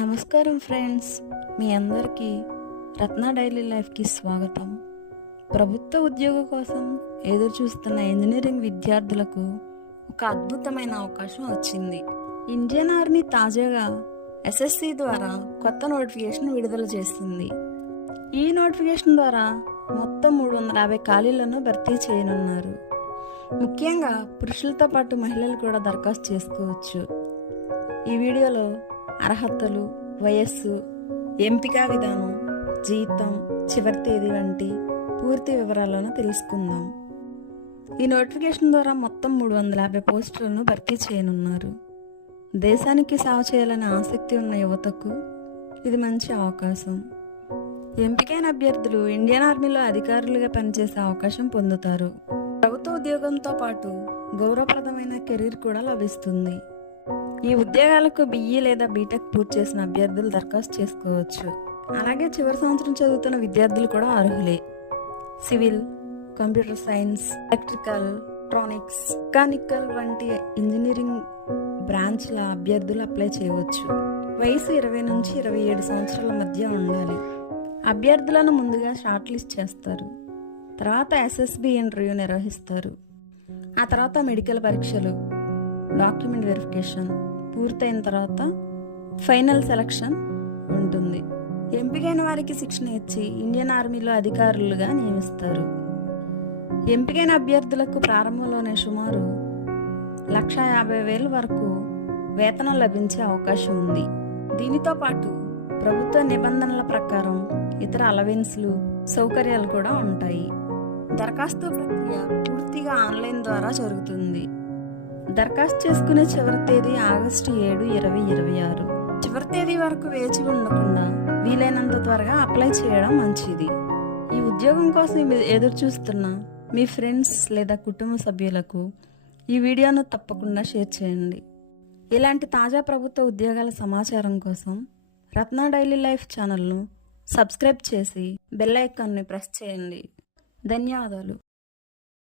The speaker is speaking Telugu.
నమస్కారం ఫ్రెండ్స్, మీ అందరికీ రత్న డైలీ లైఫ్కి స్వాగతం. ప్రభుత్వ ఉద్యోగం కోసం ఎదురు చూస్తున్న ఇంజనీరింగ్ విద్యార్థులకు ఒక అద్భుతమైన అవకాశం వచ్చింది. ఇండియన్ ఆర్మీ తాజాగా ఎస్ఎస్సి ద్వారా కొత్త నోటిఫికేషన్ విడుదల చేసింది. ఈ నోటిఫికేషన్ ద్వారా మొత్తం 350 ఖాళీలను భర్తీ చేయనున్నారు. ముఖ్యంగా పురుషులతో పాటు మహిళలు కూడా దరఖాస్తు చేసుకోవచ్చు. ఈ వీడియోలో అర్హతలు, వయస్సు, ఎంపిక విధానం, జీతం, చివరి తేదీ వంటి పూర్తి వివరాలను తెలుసుకుందాం. ఈ నోటిఫికేషన్ ద్వారా మొత్తం 350 పోస్టులను భర్తీ చేయనున్నారు. దేశానికి సేవ చేయాలనే ఆసక్తి ఉన్న యువతకు ఇది మంచి అవకాశం. ఎంపికైన అభ్యర్థులు ఇండియన్ ఆర్మీలో అధికారులుగా పనిచేసే అవకాశం పొందుతారు. ప్రభుత్వ ఉద్యోగంతో పాటు గౌరవప్రదమైన కెరీర్ కూడా లభిస్తుంది. ఈ ఉద్యోగాలకు BE లేదా బీటెక్ పూర్తి చేసిన అభ్యర్థులు దరఖాస్తు చేసుకోవచ్చు. అలాగే చివరి సంవత్సరం చదువుతున్న విద్యార్థులు కూడా అర్హులే. Civil, computer science, electrical, electronics, mechanical వంటి ఇంజనీరింగ్ బ్రాంచ్ల అభ్యర్థులు అప్లై చేయవచ్చు. వయసు 20 నుంచి 27 సంవత్సరాల మధ్య ఉండాలి. అభ్యర్థులను ముందుగా షార్ట్ లిస్ట్ చేస్తారు. తర్వాత SSB ఇంటర్వ్యూ నిర్వహిస్తారు. ఆ తర్వాత మెడికల్ పరీక్షలు, డాక్యుమెంట్ వెరిఫికేషన్ పూర్తయిన తర్వాత ఫైనల్ సెలక్షన్ ఉంటుంది. ఎంపికైన వారికి శిక్షణ ఇచ్చి ఇండియన్ ఆర్మీలో అధికారులుగా నియమిస్తారు. ఎంపికైన అభ్యర్థులకు ప్రారంభంలోనే సుమారు 1,50,000 వరకు వేతనం లభించే అవకాశం ఉంది. దీనితో పాటు ప్రభుత్వ నిబంధనల ప్రకారం ఇతర అలవెన్స్లు, సౌకర్యాలు కూడా ఉంటాయి. దరఖాస్తు ప్రక్రియ పూర్తిగా ఆన్లైన్ ద్వారా జరుగుతుంది. దరఖాస్తు చేసుకునే చివరి తేదీ ఆగస్టు 7, 2026. చివరి తేదీ వరకు వేచి ఉండకుండా వీలైనంత త్వరగా అప్లై చేయడం మంచిది. ఈ ఉద్యోగం కోసం ఎదురు చూస్తున్న మీ ఫ్రెండ్స్ లేదా కుటుంబ సభ్యులకు ఈ వీడియోను తప్పకుండా షేర్ చేయండి. ఇలాంటి తాజా ప్రభుత్వ ఉద్యోగాల సమాచారం కోసం రత్న డైలీ లైఫ్ ఛానల్ను సబ్స్క్రైబ్ చేసి బెల్ ఐకాన్ని ప్రెస్ చేయండి. ధన్యవాదాలు.